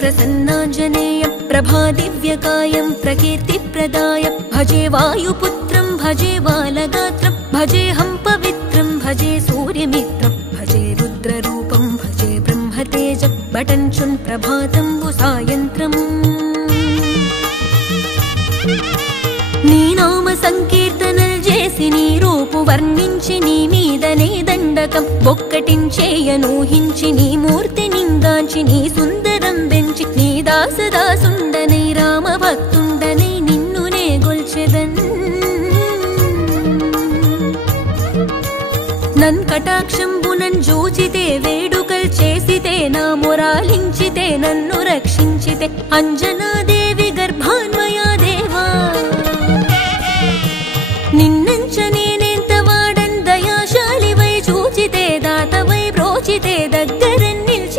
प्रसन्नाञ्जनेयं प्रभादिव्यकायं प्रकीर्तिप्रदाय भजे वायुपुत्रं भजे बालगात्रं भजेऽहं पवित्रं भजे सूर्यमित्रं भजे रुद्ररूपं भजे ब्रह्मतेजं बटञ्चुन् प्रभातं सायन्त्रम् నీ నామ సంకీర్తనలు చేసి నీ రూపు వర్ణించి నీ మీదనే దండకం ఒక్కటించేయనూహించి నీ మూర్తి నిందాంచి నీ సుందరం పెంచి నీ దాసదాసుండనై రామ భక్తుండనై నిన్నునే గొల్చెదన్ నన్ కటాక్షంబునన్ జూచితే వేడుకల్ చేసితే నా మొరాలించితే నన్ను రక్షించితే అంజనాదే